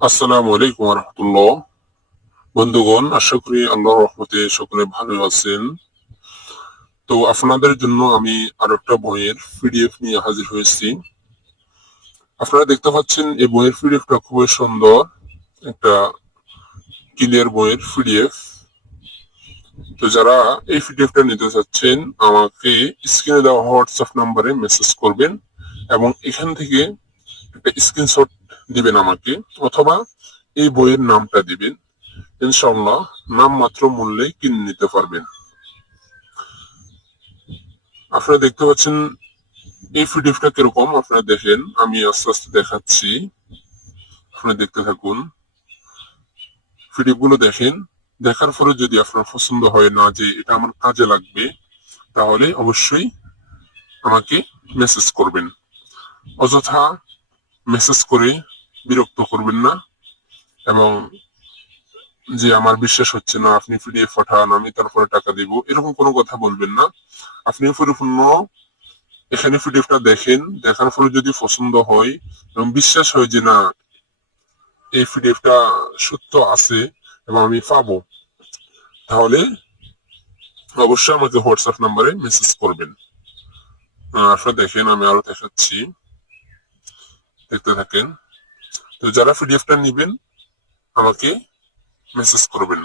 আসসালামু আলাইকুম রহমতুল্লাহ। বন্ধুগণ, আশা করি আল্লাহর রহমতে সকলে ভালো আছেন। তো আপনাদের জন্য আমি আরো একটা বইয়ের পিডিএফ নিয়ে হাজির হয়েছি। আপনারা দেখতে পাচ্ছেন এই বইয়ের পিডিএফটা খুবই সুন্দর, একটা ক্লিয়ার বইয়ের পিডিএফ। তো যারা এই পিডিএফটা নিতে চাচ্ছেন আমাকে স্ক্রিনে দেওয়া হোয়াটসঅ্যাপ নাম্বারে মেসেজ করবেন এবং এখান থেকে একটা স্ক্রিনশট দিবেন আমাকে, অথবা এই বইয়ের নামটা দিবেন। ইনশাআল্লাহ নাম মাত্র মূল্যে কিনে নিতে পারবেন। আপনারা দেখতে পাচ্ছেন এই পিডিএফটা কিরকম, আপনারা দেখেন, আমি আস্তে আস্তে দেখাচ্ছি, আপনারা দেখতে থাকুন। পিডিএফ গুলো দেখেন, দেখার পরে যদি আপনার পছন্দ হয় না যে এটা আমার কাজে লাগবে, তাহলে অবশ্যই আমাকে মেসেজ করবেন। অযথা মেসেজ করে বিরক্ত করবেন না, এবং যে আমার বিশ্বাস হচ্ছে না, আপনি পিডিএফ পাঠান আমি তারপরে টাকা দিব, এরকম কোনো কথা বলবেন না। আপনি পরিপূর্ণ এখানে পিডিএফটা দেখেন, দেখার পরে যদি পছন্দ হয় এবং বিশ্বাস হয় যে না এই পিডিএফটা সত্য আছে এবং আমি পাবো, তাহলে অবশ্যই আমাকে হোয়াটসঅ্যাপ নাম্বারে মেসেজ করবেন। আপনারা দেখেন, আমি আরো দেখাচ্ছি, দেখতে থাকেন। তো যারা পিডিএফটা নিবেন আমাকে মেসেজ করবেন।